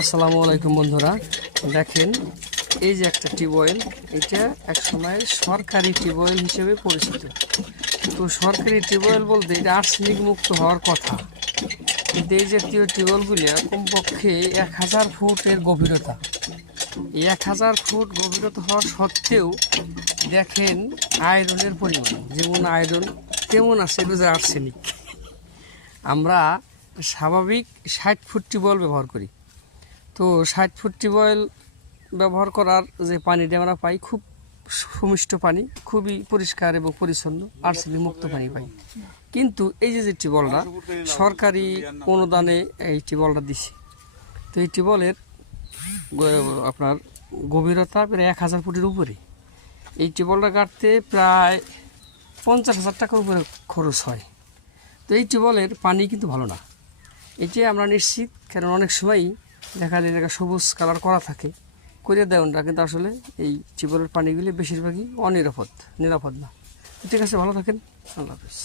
আসসালামু আলাইকুম বন্ধুরা, দেখেন এই যে একটা টিউবওয়েল, এটা এক সময় সরকারি টিউবওয়েল হিসেবে পরিচিত। তো সরকারি টিউবওয়েল বলতে এটা আর্সেনিক মুক্ত হওয়ার কথা, কিন্তু এই জাতীয় টিউবওয়েলগুলি কমপক্ষে 1000 ফুটের গভীরতা। এই 1000 ফুট গভীরতা হওয়া সত্ত্বেও দেখেন আয়রনের পরিমাণ, যেমন আয়রন তেমন আছে এটা যে আর্সেনিক। আমরা স্বাভাবিক 60 ফুট টিউবওয়েল ব্যবহার করি, তো 60 ফুট টিউবওয়েল ব্যবহার করার যে পানিটা আমরা পাই খুব সুমিষ্ট পানি, খুবই পরিষ্কার এবং পরিচ্ছন্ন আর্সেনিক মুক্ত পানি পাই। কিন্তু এই যে টিউবওয়েলটা সরকারি অনুদানে এই টিউবওয়েলটা দিছে, তো এই টিউবওয়েলের আপনার গভীরতা প্রায় 1000 ফুটের উপরে। এই টিউবওয়েলটা কাটতে প্রায় 50,000 টাকার উপরে খরচ হয়। তো এই টিউবওয়েলের পানি কিন্তু ভালো না, এটি আমরা নিশ্চিত, কারণ অনেক সময়ই দেখা যায় এটা সবুজ কালার করা থাকে, করে দেওয়া, কিন্তু আসলে এই টিউবওয়েলের পানিগুলি বেশিরভাগই নিরাপদ না। ঠিক আছে, ভালো থাকেন, আল্লাহ হাফেজ।